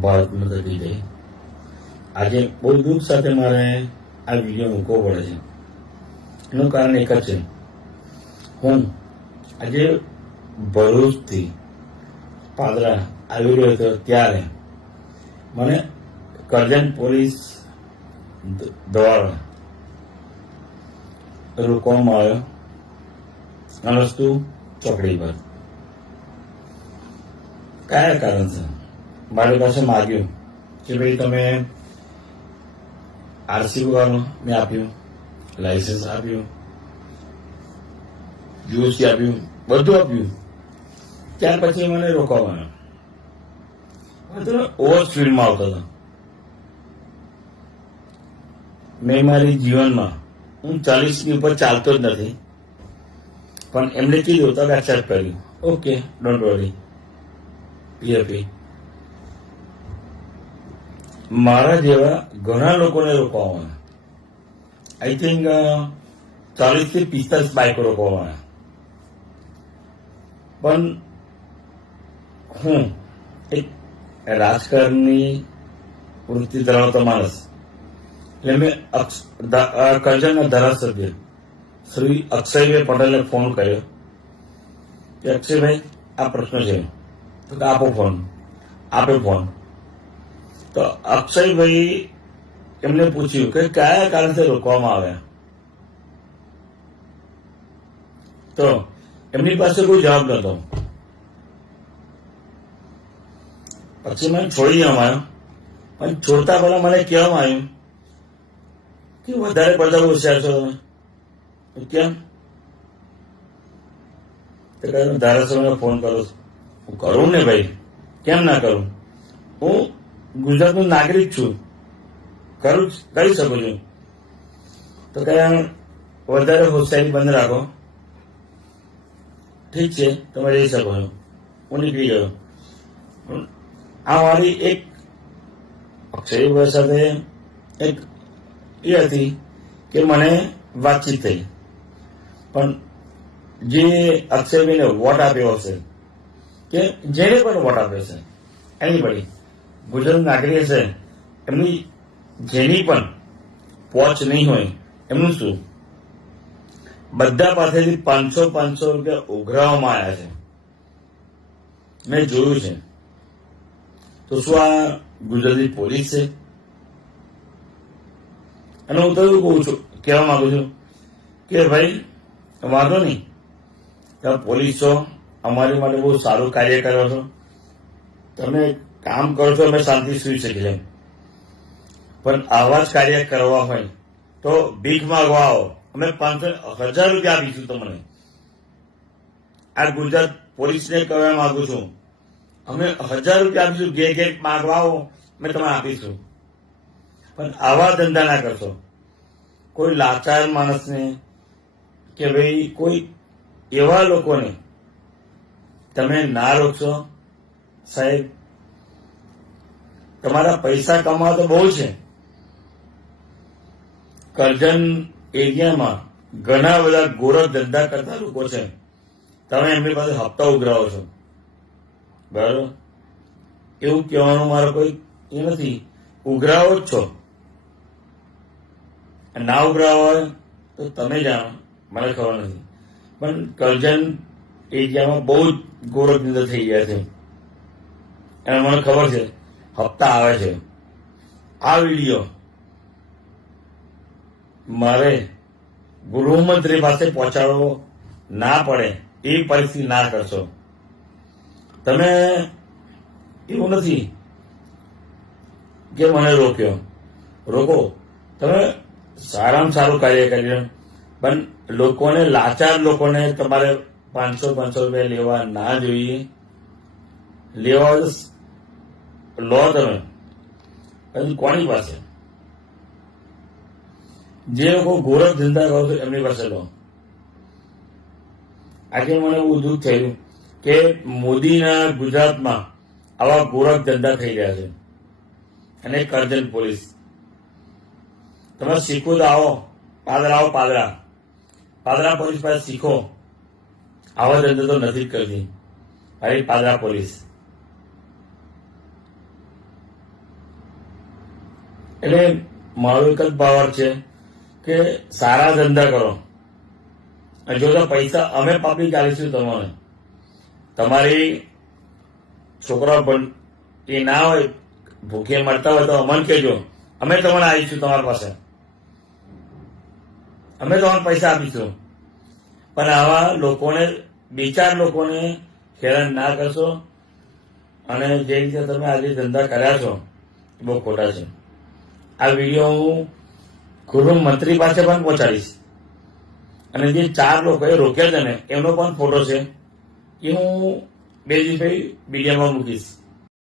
ભારત માતા કી આજે બહુ દુઃખ સાથે મારે આ વીડિયો મૂકવો પડે છે. એનું કારણ એક જ છે. હું આજે ભરૂચથી પાદરા આવી રહ્યો હતો ત્યારે મને કરજણ પોલીસ દ્વારા રોકવામાં આવ્યો. આ વસ્તુ ચોકડી પર. કયા કારણસર? મારી પાસે માગ્યું કે ભાઈ તમે આરસી વગાડો મેં આપ્યું લાયસન્સ આપ્યું જીઓસી આપ્યું બધું આપ્યું. ત્યાર પછી મને રોકવાનો ઓવર સ્પીડમાં આવતો હતો. મેં મારી જીવનમાં હું ચાલીસની ઉપર ચાલતો જ નથી પણ એમને કીધું તો એક્સેપ્ટ કર્યું. ઓકે ડોન્ટ વરી પીએપી મારા જેવા ઘણા લોકોને રોકવાના આઈ થિંક ચાલીસથી પિસ્તાલીસ બાઇક રોકવાના પણ હું એક રાજકારણની વૃત્તિ ધરાવતો માણસ. એટલે મેં કરજણના ધારાસભ્ય શ્રી અક્ષયભાઈ પટેલને ફોન કર્યો કે અક્ષયભાઈ, આ પ્રશ્ન છે. તો આપો ફોન આપે ફોન તો અક્ષયભાઈ એમને પૂછ્યું કે કયા કારણથી રોકવામાં આવ્યા? તો એમની પાસે કોઈ જવાબ નતો. પછી મને છોડી દેવામાં આવ્યો પણ છોડતા પહેલા મને કહેવામાં આવ્યું કે વધારે પડતા હોશિયાર છો તમે? કેમ? ધારાસભ્યને ફોન કરું હું કરું ને ભાઈ? કેમ ના કરું? હું ગુજરાતનો નાગરિક છું. કરું કરી શકું છું. તો કયા વધારે હોશિયારી બંધ રાખો. ઠીક છે, તમે રહી શકો છો. હું નીકળી ગયો. આ મારી એક અક્ષય સાથે એક એ હતી કે મને વાતચીત થઈ. પણ જે અક્ષયભાઈને વોટ આપ્યો હશે, કે જેને પણ વોટ આપ્યો છે એનીબડી ગુજરાત નાગરિક છે એમની જેની પણ પોચ નહીં હોય, એમનું શું? બધા પાસેથી પાંચસો પાંચસો રૂપિયા ઉઘરાવવામાં આવ્યા છે. મેં જોયું છે. તો શું આ ગુજરાતી પોલીસ છે? અને હું તો કહું છું, કહેવા માંગુ છું કે ભાઈ, વાંધો નહીં. તમે પોલીસ અમારી માટે બહુ સારું કાર્ય કરો છો. તમે કામ કરો છો અમે શાંતિ સુઈ શકીએ છીએ પણ આવા જ કાર્ય કરવા હોય તો ભીખ માંગવા આવો અમે પાંચસો હજાર રૂપિયા આપીશું તમને. આ ગુજરાત પોલીસને કહેવા માંગુ છું. અમે હજાર રૂપિયા આપીશું જે જે માંગવા આવો અમે તમને આપીશું. પણ આવા ધંધા ના કરશો. કોઈ લાચાર માણસને કે ભાઈ કોઈ એવા લોકોને તમે ના રોકશો. સાહેબ તમારા પૈસા કમાવા તો બહુ છે. કરજણ એરિયામાં ઘણા બધા ગોરખ ધંધા કરતા લોકો છે. તમે એમની પાસે હપ્તા ઉઘરાવો છો. બરાબર? એવું કહેવાનું મારો કોઈ એ નથી. ઉઘરાવો જ છો. ના ઉઘરાવો હોય તો તમે જાણો. મને ખબર નથી. પણ કરજણ એરિયામાં બહુ જ ગોરખ ધંધા થઈ ગયા છે. અને મને ખબર છે હપ્તા આવે છે. આ વીડિયો મારે ગૃહમંત્રી પાસે પહોંચાડવો ના પડે, એ પરિસ્થિતિ ના કરશો. તમે એવું નથી કે મને રોક્યો. રોકો. તમે સારામાં સારું કાર્ય કર્યું. પણ લોકોને, લાચાર લોકોને તમારે પાંચસો પાંચસો રૂપિયા લેવા ના જોઈએ. લેવા લો તમે કોની પાસે? જે લોકો ગોરખ ધંધા કરો છો, એમની પાસે લો. આજે મને એવું દુઃખ થયું કે મોદીના ગુજરાતમાં આવા ગોરખ ધંધા થઈ રહ્યા છે. અને કરજણ પોલીસ. તમે શીખો તો આવો. પાદરા આવો, પાદરા. પાદરા પોલીસ પાસે શીખો. આવા ધંધા તો નથી કરતી. અરે પાદરા પોલીસ. એટલે મારો જ પાવર છે કે સારા ધંધા કરો. જો તો પૈસા અમે પાપી ચાલીશું તમારે. તમારી છોકરા પણ એ ના હોય, ભૂખે મરતા હોય તો અમને કહેજો. અમે તમને આવીશું તમારી પાસે. અમે તમને પૈસા આપીશું. પણ આવા લોકોને બે ચાર લોકોને હેરાન ના કરશો. અને જે રીતે તમે આજે ધંધા કર્યા છો બહુ ખોટા છે. આ વીડિયો હું ગૃહમંત્રી પાસે પણ પહોંચાડીશ. અને જે ચાર લોકોએ રોક્યા છે ને, એમનો પણ ફોટો છે. એ હું બે દિવસ મીડિયામાં મૂકીશ.